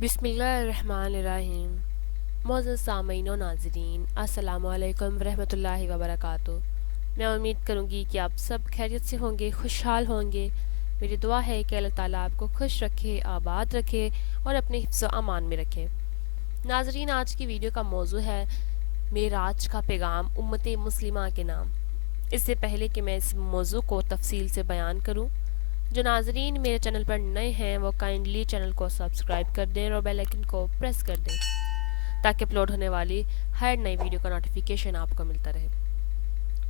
بسم اللہ الرحمن الرحیم۔ معزز سامعین و ناظرین، السلام علیکم ورحمۃ اللہ وبرکاتہ۔ میں امید کروں گی کہ آپ سب خیریت سے ہوں گے، خوشحال ہوں گے۔ میری دعا ہے کہ اللہ تعالیٰ آپ کو خوش رکھے، آباد رکھے اور اپنے حفظ و امان میں رکھے۔ ناظرین، آج کی ویڈیو کا موضوع ہے معراج کا پیغام امت مسلمہ کے نام۔ اس سے پہلے کہ میں اس موضوع کو تفصیل سے بیان کروں، جو ناظرین میرے چینل پر نئے ہیں وہ کائنڈلی چینل کو سبسکرائب کر دیں اور بیل آئکن کو پریس کر دیں تاکہ اپلوڈ ہونے والی ہر نئی ویڈیو کا نوٹیفیکیشن آپ کو ملتا رہے۔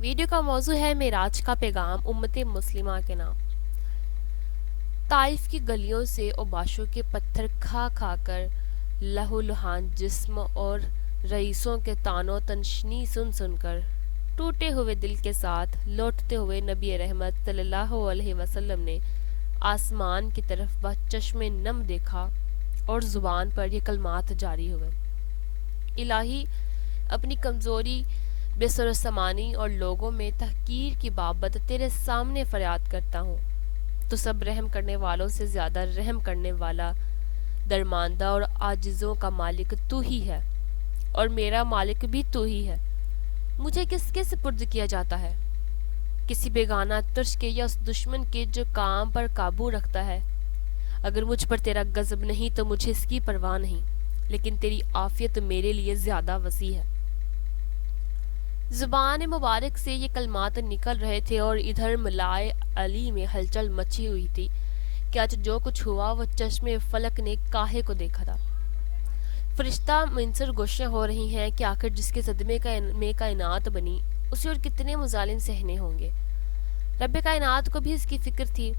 ویڈیو کا موضوع ہے معراج کا پیغام امت مسلمہ کے نام۔ طائف کی گلیوں سے اوباشوں کے پتھر کھا کھا کر لہو لہان جسم اور رئیسوں کے طعن و تنشنی سن سن کر ٹوٹے ہوئے دل کے ساتھ لوٹتے ہوئے نبی رحمت صلی اللہ علیہ وسلم نے آسمان کی طرف چشم نم دیکھا اور زبان پر یہ کلمات جاری ہوئے: الہی، اپنی کمزوری، بے سر و سامانی اور لوگوں میں تحقیر کی بابت تیرے سامنے فریاد کرتا ہوں۔ تو سب رحم کرنے والوں سے زیادہ رحم کرنے والا، درماندہ اور عاجزوں کا مالک تو ہی ہے، اور میرا مالک بھی تو ہی ہے۔ مجھے کس کے سپرد کیا جاتا ہے؟ کسی بیگانہ ترس کے یا اس دشمن کے جو کام پر قابو رکھتا ہے؟ اگر مجھ پر تیرا غضب نہیں تو مجھے اس کی پرواہ نہیں، لیکن تیری عافیت میرے لیے زیادہ وسیع ہے۔ زبان مبارک سے یہ کلمات نکل رہے تھے اور ادھر ملائے علی میں ہلچل مچی ہوئی تھی کہ آج جو کچھ ہوا وہ چشم فلک نے کاہے کو دیکھا تھا۔ فرشتہ منصر گوشیاں ہو رہی ہیں کہ آخر جس کے صدمے میں کائنات بنی اسے اور کتنے مظالم سہنے ہوں گے۔ رب کائنات کو بھی اس کی فکر تھی،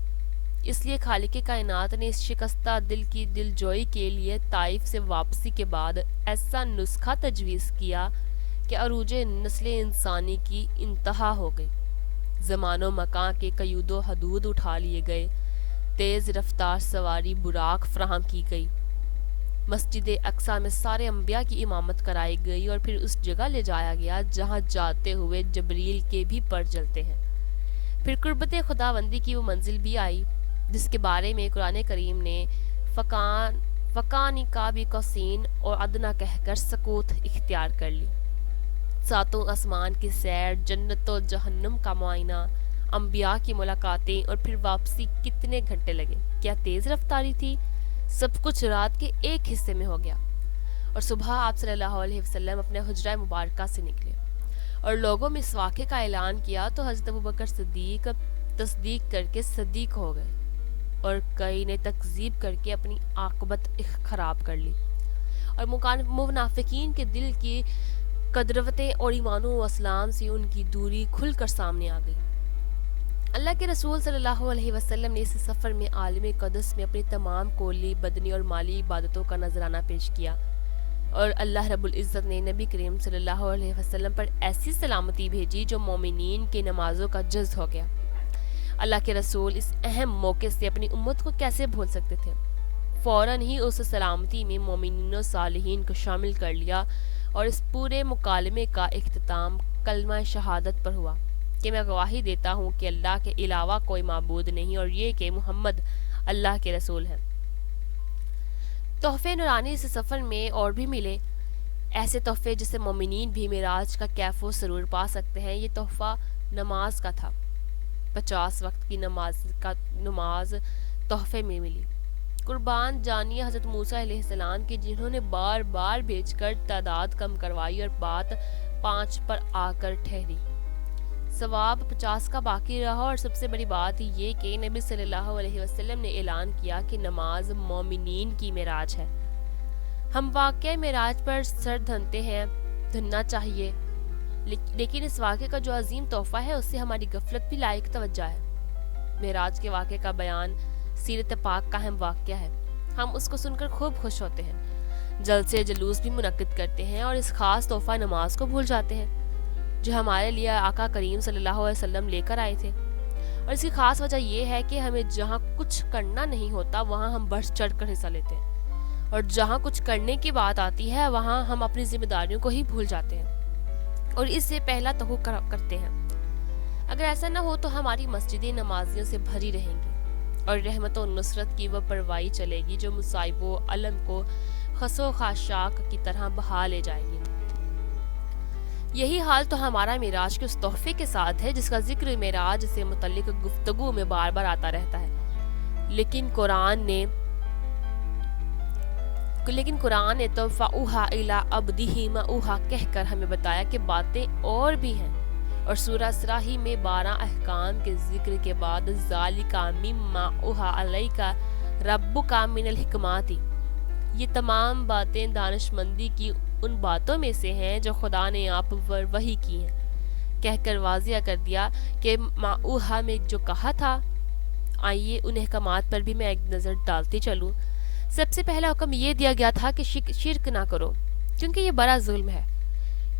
اس لیے خالق کائنات نے اس شکستہ دل کی دل جوئی کے لیے طائف سے واپسی کے بعد ایسا نسخہ تجویز کیا کہ عروج نسل انسانی کی انتہا ہو گئی۔ زمان و مکان کے قیود و حدود اٹھا لیے گئے، تیز رفتار سواری براق فراہم کی گئی، مسجد اقصی میں سارے انبیاء کی امامت کرائی گئی اور پھر اس جگہ لے جایا گیا جہاں جاتے ہوئے جبریل کے بھی پر جلتے ہیں۔ پھر قربت خداوندی کی وہ منزل بھی آئی جس کے بارے میں قرآن کریم نے فقانی کا بھی قوسین اور ادنا کہہ کر سکوت اختیار کر لی۔ ساتوں آسمان کی سیر، جنت و جہنم کا معائنہ، انبیاء کی ملاقاتیں اور پھر واپسی کتنے گھنٹے لگے؟ کیا تیز رفتاری تھی؟ سب کچھ رات کے ایک حصے میں ہو گیا، اور صبح آپ صلی اللہ علیہ وسلم اپنے حجرہ مبارکہ سے نکلے اور لوگوں میں اس واقعے کا اعلان کیا تو حضرت ابوبکر صدیق تصدیق کر کے صدیق ہو گئے اور کئی نے تکذیب کر کے اپنی عاقبت خراب کر لی، اور منافقین کے دل کی قدرتیں اور ایمان و اسلام سے ان کی دوری کھل کر سامنے آ گئی۔ اللہ کے رسول صلی اللہ علیہ وسلم نے اس سفر میں عالم قدس میں اپنی تمام قولی، بدنی اور مالی عبادتوں کا نذرانہ پیش کیا، اور اللہ رب العزت نے نبی کریم صلی اللہ علیہ وسلم پر ایسی سلامتی بھیجی جو مومنین کی نمازوں کا جز ہو گیا۔ اللہ کے رسول اس اہم موقع سے اپنی امت کو کیسے بھول سکتے تھے؟ فوراً ہی اس سلامتی میں مومنین و صالحین کو شامل کر لیا اور اس پورے مکالمے کا اختتام کلمہ شہادت پر ہوا کہ میں گواہی دیتا ہوں کہ اللہ کے علاوہ کوئی معبود نہیں اور یہ کہ محمد اللہ کے رسول ہیں۔ تحفے نورانی اس سفر میں اور بھی ملے، ایسے تحفے جسے مومنین بھی معراج کا کیف و سرور پا سکتے ہیں۔ یہ تحفہ نماز کا تھا۔ 50 وقت کی نماز تحفے میں ملی۔ قربان جانیہ حضرت موسیٰ علیہ السلام کی جنہوں نے بار بار بھیج کر تعداد کم کروائی اور بات 5 پر آ کر ٹھہری، ثواب 50 کا باقی رہا۔ اور سب سے بڑی بات یہ کہ نبی صلی اللہ علیہ وسلم نے اعلان کیا کہ نماز مومنین کی معراج ہے۔ ہم واقعہ معراج پر سر دھننا چاہیے، لیکن اس واقعے کا جو عظیم تحفہ ہے اس سے ہماری غفلت بھی لائق توجہ ہے۔ معراج کے واقعے کا بیان سیرت پاک کا اہم واقعہ ہے۔ ہم اس کو سن کر خوب خوش ہوتے ہیں، جلسے جلوس بھی منعقد کرتے ہیں اور اس خاص تحفہ نماز کو بھول جاتے ہیں جو ہمارے لیے آقا کریم صلی اللہ علیہ وسلم لے کر آئے تھے۔ اور اس کی خاص وجہ یہ ہے کہ ہمیں جہاں کچھ کرنا نہیں ہوتا وہاں ہم بڑھ چڑھ کر حصہ لیتے ہیں، اور جہاں کچھ کرنے کی بات آتی ہے وہاں ہم اپنی ذمہ داریوں کو ہی بھول جاتے ہیں اور اس سے پہلا کرتے ہیں۔ اگر ایسا نہ ہو تو ہماری مسجدیں نمازیوں سے بھری رہیں گی، اور رحمت و نصرت کی وہ پروائی چلے گی جو مصائب و علم کو خس و خاشاک کی طرح بہا لے جائے گی۔ یہی حال تو ہمارا معراج کے اس تحفے کے ساتھ ہے جس کا ذکر معراج سے متعلق گفتگو میں بار بار آتا رہتا ہے، لیکن قرآن نے تو فَأُوحَىٰ إِلَىٰ عَبْدِهِ مَا أُوحَىٰ کہہ کر ہمیں بتایا کہ باتیں اور بھی ہیں، اور سورہ اسراء ہی میں 12 احکام کے ذکر کے بعد ذَلِكَ مِمَّا أُوحَىٰ إِلَيْكَ رَبُّكَ مِنَ الْحِكْمَاتِ، یہ تمام باتیں دانش مندی کی ان باتوں میں سے ہیں جو خدا نے آپ پر وحی کی ہیں، کہہ کر واضح کر دیا کہ ما اوحا میں جو کہا تھا۔ آئیے ان احکامات پر بھی میں ایک نظر ڈالتی چلوں۔ سب سے پہلا حکم یہ دیا گیا تھا کہ شرک نہ کرو، کیونکہ یہ بڑا ظلم ہے۔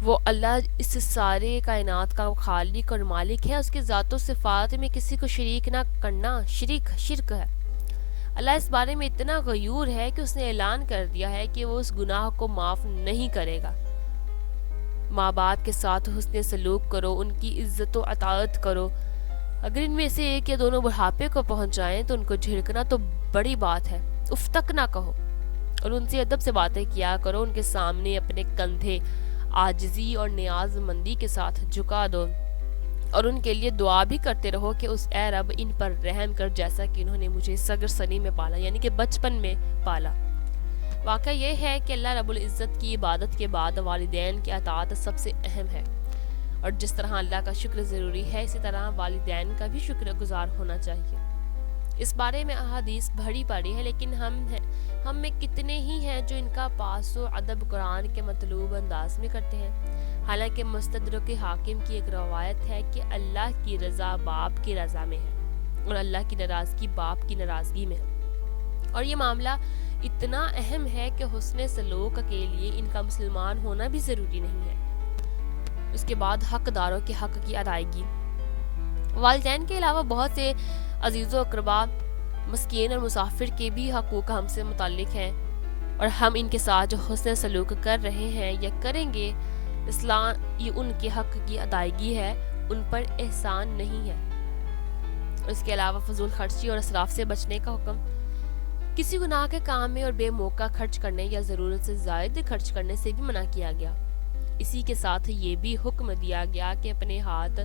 وہ اللہ اس سارے کائنات کا خالق اور مالک ہے، اس کے ذات و صفات میں کسی کو شریک نہ کرنا شرک ہے۔ اللہ اس بارے میں اتنا غیور ہے کہ اس نے اعلان کر دیا ہے کہ وہ اس گناہ کو معاف نہیں کرے گا۔ ماں باپ کے ساتھ حسن سلوک کرو، ان کی عزت و اطاعت کرو، اگر ان میں سے ایک یا دونوں بڑھاپے کو پہنچ جائیں تو ان کو جھڑکنا تو بڑی بات ہے، اف تک نہ کہو، اور ان سے ادب سے باتیں کیا کرو، ان کے سامنے اپنے کندھے عاجزی اور نیاز مندی کے ساتھ جھکا دو، اور ان کے لیے دعا بھی کرتے رہو کہ اس اے رب ان پر رحم کر جیسا کہ انہوں نے مجھے صغر سنی میں پالا، یعنی کہ بچپن میں پالا۔ واقعہ یہ ہے کہ اللہ رب العزت کی عبادت کے بعد والدین کی اطاعت سب سے اہم ہے، اور جس طرح اللہ کا شکر ضروری ہے اسی طرح والدین کا بھی شکر گزار ہونا چاہیے۔ اس بارے میں احادیث بھری پڑی ہے، لیکن ہم میں کتنے ہی ہیں جو ان کا پاس و ادب قرآن کے مطلوب انداز میں کرتے ہیں۔ حالانکہ مستدرک حاکم کی ایک روایت ہے کہ اللہ کی رضا باپ کی رضا میں ہے اور اللہ کی ناراضگی باپ کی ناراضگی میں ہے، اور یہ معاملہ اتنا اہم ہے کہ حسن سلوک کے لیے ان کا مسلمان ہونا بھی ضروری نہیں ہے۔ اس کے بعد حق داروں کے حق کی ادائیگی۔ والدین کے علاوہ بہت سے عزیز و اقربا، مسکین اور مسافر کے بھی حقوق ہم سے متعلق ہیں، اور ہم ان کے ساتھ جو حسن سلوک کر رہے ہیں یا کریں گے، اسلام یہ ان کے حق کی ادائیگی ہے، ان پر احسان نہیں ہے۔ اس کے علاوہ فضول خرچی اور اسراف سے بچنے کا حکم۔ کسی گناہ کے کام میں اور بے موقع خرچ کرنے یا ضرورت سے زائد خرچ کرنے سے بھی منع کیا گیا۔ اسی کے ساتھ یہ بھی حکم دیا گیا کہ اپنے ہاتھ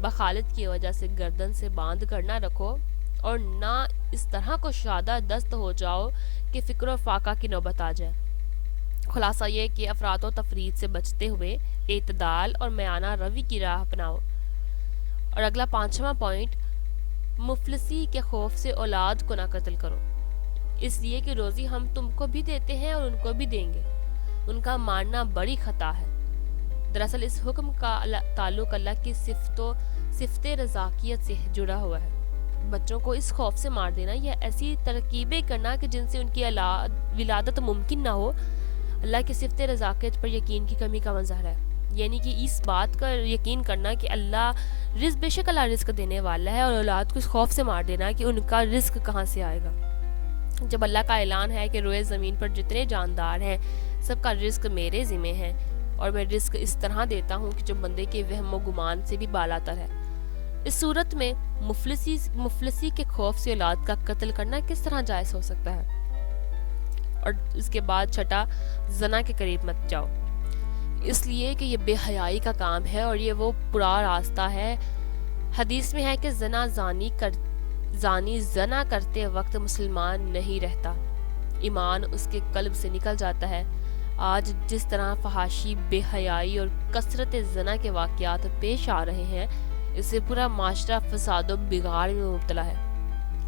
بخالت کی وجہ سے گردن سے باندھ کر نہ رکھو، اور نہ اس طرح کو شادہ دست ہو جاؤ کہ فکر و فاقہ کی نوبت آ جائے۔ خلاصہ یہ کہ افراط و تفرید سے بچتے ہوئے اعتدال اور میانہ روی کی راہ اپناؤ۔ اور اگلا 5واں پوائنٹ، مفلسی کے خوف سے اولاد کو نہ قتل کرو، اس لیے کہ روزی ہم تم کو بھی دیتے ہیں اور ان کو بھی دیں گے، ان کا ماننا بڑی خطا ہے۔ دراصل اس حکم کا تعلق اللہ کی صفت رزاقیت سے جڑا ہوا ہے۔ بچوں کو اس خوف سے مار دینا یا ایسی ترکیبیں کرنا کہ جن سے ان کی ولادت ممکن نہ ہو، اللہ کی صفت رزاقیت پر یقین کی کمی کا مظہر ہے۔ یعنی کہ اس بات کا یقین کرنا کہ بے شک اللہ رزق دینے والا ہے، اور اولاد کو اس خوف سے مار دینا کہ ان کا رزق کہاں سے آئے گا، جب اللہ کا اعلان ہے کہ روئے زمین پر جتنے جاندار ہیں سب کا رزق میرے ذمہ ہے، اور میں رزق اس طرح دیتا ہوں کہ جو بندے کے وہم و گمان سے بھی بالاتر ہے۔ اس صورت میں مفلسی کے خوف سے اولاد کا قتل کرنا کس طرح جائز ہو سکتا ہے؟ اور اس کے بعد چھٹا، زنا کے قریب مت جاؤ، اس لیے کہ یہ بے حیائی کا کام ہے اور یہ وہ برا راستہ ہے۔ حدیث میں ہے کہ زانی زنا کرتے وقت مسلمان نہیں رہتا، ایمان اس کے قلب سے نکل جاتا ہے۔ آج جس طرح فحاشی، بے حیائی اور کثرت زنا کے واقعات پیش آ رہے ہیں، اس سے پورا معاشرہ فساد و بگاڑ میں مبتلا ہے۔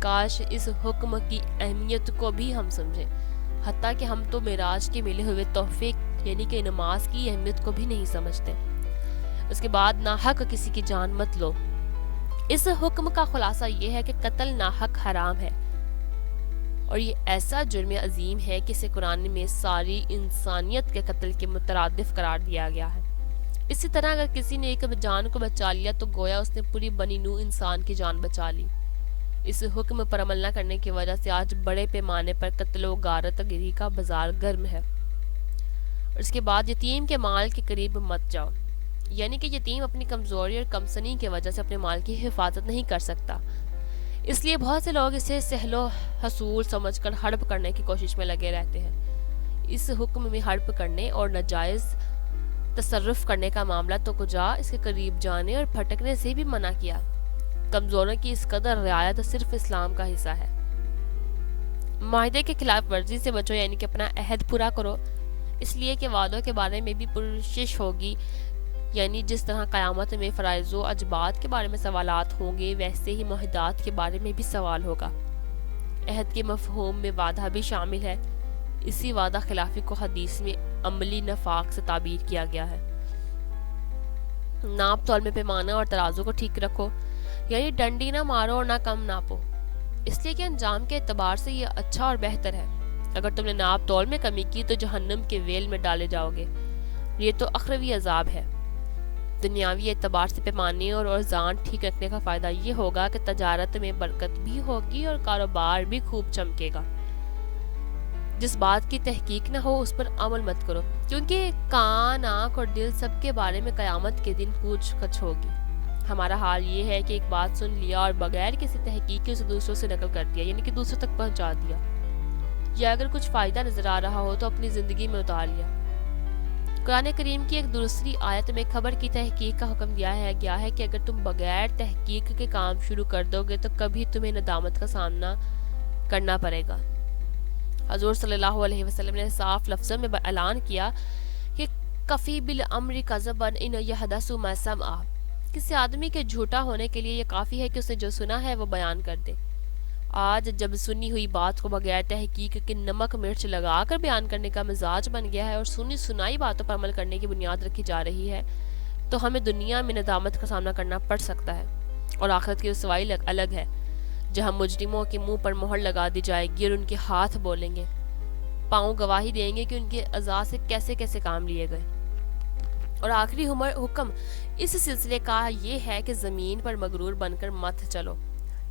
کاش اس حکم کی اہمیت کو بھی ہم سمجھیں، حتیٰ کہ ہم تو معراج کے ملے ہوئے تحفے یعنی کہ نماز کی اہمیت کو بھی نہیں سمجھتے۔ اس کے بعد ناحق کسی کی جان مت لو۔ اس حکم کا خلاصہ یہ ہے کہ قتل ناحق حرام ہے، اور یہ ایسا جرم عظیم ہے کہ اسے قرآن میں ساری انسانیت کے قتل کے مترادف قرار دیا گیا ہے۔ اسی طرح اگر کسی نے ایک جان کو بچا لیا تو گویا اس نے پوری بنی نوع انسان کی جان بچا لی۔ اس حکم پر عمل نہ کرنے کی وجہ سے آج بڑے پیمانے پر قتل و غارت گری کا بازار گرم ہے۔ اور اس کے بعد یتیم کے مال کے قریب مت جاؤ، یعنی کہ یتیم اپنی کمزوری اور کمسنی کی وجہ سے اپنے مال کی حفاظت نہیں کر سکتا، اس لیے بہت سے لوگ اسے سہل و حصول سمجھ کر ہڑپ کرنے کی کوشش میں لگے رہتے ہیں۔ اس حکم میں ہڑپ کرنے اور ناجائز تصرف کرنے کا معاملہ تو کجا، اس کے قریب جانے اور پھٹکنے سے بھی منع کیا۔ کمزوروں کی اس قدر رعایت صرف اسلام کا حصہ ہے۔ معاہدے کے خلاف ورزی سے بچو، یعنی کہ اپنا عہد پورا کرو، اس لیے کہ وعدوں کے بارے میں بھی پرشش ہوگی، یعنی جس طرح قیامت میں فرائض و واجبات کے بارے میں سوالات ہوں گے، ویسے ہی معاہدات کے بارے میں بھی سوال ہوگا۔ عہد کے مفہوم میں وعدہ بھی شامل ہے۔ اسی وعدہ خلافی کو حدیث میں عملی نفاق سے تعبیر کیا گیا ہے۔ ناپ تول میں پیمانہ اور ترازو کو ٹھیک رکھو، یعنی ڈنڈی نہ مارو اور نہ کم ناپو، اس لیے کہ انجام کے اعتبار سے یہ اچھا اور بہتر ہے۔ اگر تم نے ناپ تول میں کمی کی تو جہنم کے ویل میں ڈالے جاؤ گے، یہ تو اخروی عذاب ہے۔ دنیاوی اعتبار سے پیمانے اور اوزان ٹھیک رکھنے کا فائدہ یہ ہوگا کہ تجارت میں برکت بھی ہوگی اور کاروبار بھی خوب چمکے گا۔ جس بات کی تحقیق نہ ہو اس پر عمل مت کرو، کیونکہ کان، آنکھ اور دل سب کے بارے میں قیامت کے دن پوچھ گچھ ہوگی۔ ہمارا حال یہ ہے کہ ایک بات سن لیا اور بغیر کسی تحقیق کے اسے دوسروں سے نقل کر دیا، یعنی کہ دوسروں تک پہنچا دیا، یا اگر کچھ فائدہ نظر آ رہا ہو تو اپنی زندگی میں اتار لیا۔ قرآن کریم کی ایک دوسری آیت میں خبر کی تحقیق کا حکم دیا گیا ہے کہ اگر تم بغیر تحقیق کے کام شروع کر دو گے تو کبھی تمہیں ندامت کا سامنا کرنا پڑے گا۔ حضور صلی اللہ علیہ وسلم نے صاف لفظوں میں اعلان کیا کہ کفی بالامر کذبا ان یحدث ما سمع، کسی آدمی کے جھوٹا ہونے کے لیے یہ کافی ہے کہ اسے جو سنا ہے وہ بیان کر دے۔ آج جب سنی ہوئی بات کو بغیر تحقیق کے نمک مرچ لگا کر بیان کرنے کا مزاج بن گیا ہے اور سنی سنائی باتوں پر عمل کرنے کی بنیاد رکھی جا رہی ہے، تو ہمیں دنیا میں ندامت کا سامنا کرنا پڑ سکتا ہے، اور آخرت کی رسوائی الگ ہے، جہاں مجرموں کے منہ پر مہر لگا دی جائے گی اور ان کے ہاتھ بولیں گے، پاؤں گواہی دیں گے کہ ان کے اعضاء سے کیسے کیسے کام لیے گئے۔ اور آخری حکم اس سلسلے کا یہ ہے کہ زمین پر مغرور بن کر مت چلو،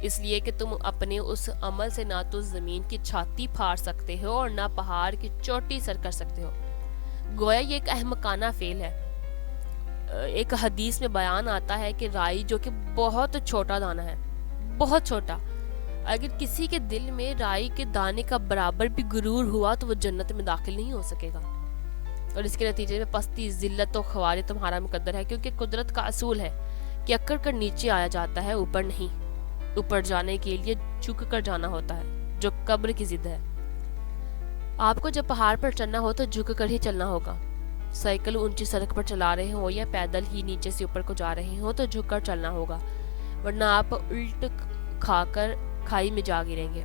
اس لیے کہ تم اپنے اس عمل سے نہ تو زمین کی چھاتی پھاڑ سکتے ہو اور نہ پہاڑ کی چوٹی سر کر سکتے ہو۔ گویا یہ ایک احمقانہ فعل ہے۔ ایک حدیث میں بیان آتا ہے کہ رائی جو کہ بہت چھوٹا دانہ ہے، بہت چھوٹا، اگر کسی کے دل میں رائی کے دانے کا برابر بھی غرور ہوا تو وہ جنت میں داخل نہیں ہو سکے گا، اور اس کے نتیجے میں پستی، ذلت و خواری تمہارا مقدر ہے، کیونکہ قدرت کا اصول ہے کہ اکڑ کر نیچے آیا جاتا ہے، اوپر نہیں۔ اوپر جانے کے لیے جھک کر جانا ہوتا ہے، جو قبر کی ضد ہے۔ آپ کو جب پہاڑ پر چلنا ہو تو جھک کر ہی چلنا ہوگا۔ سائیکل اونچی سڑک پر چلا رہے ہوں یا پیدل ہی نیچے سے اوپر کو جا رہے ہوں تو جھک کر چلنا ہوگا، ورنہ آپ الٹ کھا کر کھائی میں جا گریں گے۔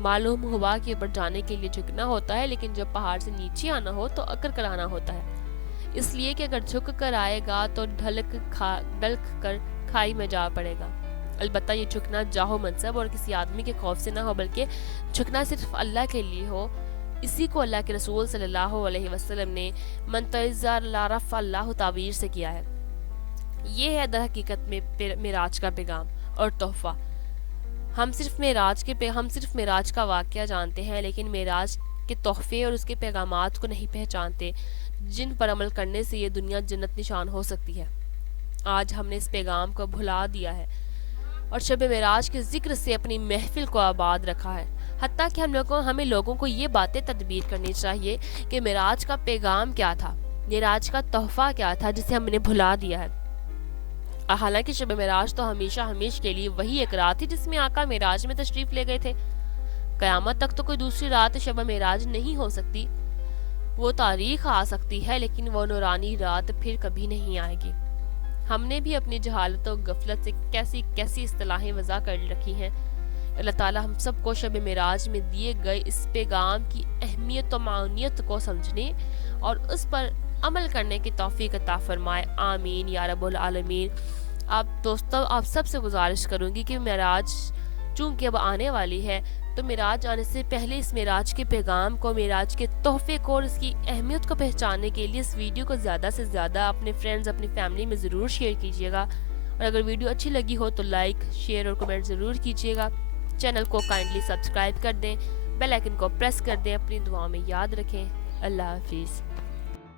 معلوم ہوا کہ اوپر جانے کے لیے جھکنا ہوتا ہے، لیکن جب پہاڑ سے نیچے آنا ہو تو اکڑ کر آنا ہوتا ہے، اس لیے کہ اگر جھک کر آئے گا تو ڈھلک کر کھائی میں جا پڑے گا۔ البتہ یہ جھکنا جاہو منصب اور کسی آدمی کے خوف سے نہ ہو، بلکہ جھکنا صرف اللہ کے لیے ہو۔ اسی کو اللہ کے رسول صلی اللہ علیہ وسلم نے من تعظ لا رفع اللہ تعبیر سے کیا ہے۔ یہ ہے در حقیقت میں معراج کا پیغام اور تحفہ۔ ہم صرف معراج کا واقعہ جانتے ہیں، لیکن معراج کے تحفے اور اس کے پیغامات کو نہیں پہچانتے، جن پر عمل کرنے سے یہ دنیا جنت نشان ہو سکتی ہے۔ آج ہم نے اس پیغام کو بھلا دیا ہے اور شب معراج کے ذکر سے اپنی محفل کو آباد رکھا ہے، حتیٰ کہ ہمیں لوگوں کو یہ باتیں تدبیر کرنی چاہیے کہ معراج کا پیغام کیا تھا، معراج کا تحفہ کیا تھا جسے ہم نے بھلا دیا ہے۔ حالانکہ شب معراج تو ہمیشہ کے لیے وہی ایک رات تھی جس میں آقا معراج میں تشریف لے گئے تھے۔ قیامت تک تو کوئی دوسری رات شب معراج نہیں ہو سکتی، وہ تاریخ آ سکتی ہے لیکن وہ نورانی رات پھر کبھی نہیں آئے گی۔ ہم نے بھی اپنی جہالت و غفلت سے کیسی اصطلاحیں وضع کر رکھی ہیں۔ اللہ تعالی ہم سب کو شب معراج میں دیے گئے اس پیغام کی اہمیت و معانیت کو سمجھنے اور اس پر عمل کرنے کی توفیق عطا فرمائے، آمین یا رب العالمین۔ دوستو، آپ سب سے گزارش کروں گی کہ معراج چونکہ اب آنے والی ہے تو معراج آنے سے پہلے اس معراج کے پیغام کو، معراج کے تحفے کو اور اس کی اہمیت کو پہچاننے کے لیے اس ویڈیو کو زیادہ سے زیادہ اپنے فرینڈز، اپنی فیملی میں ضرور شیئر کیجیے گا، اور اگر ویڈیو اچھی لگی ہو تو لائک، شیئر اور کمنٹ ضرور کیجیے گا۔ چینل کو کائنڈلی سبسکرائب کر دیں، بیل آئیکن کو پریس کر دیں، اپنی دعاؤں میں یاد رکھیں۔ اللہ حافظ۔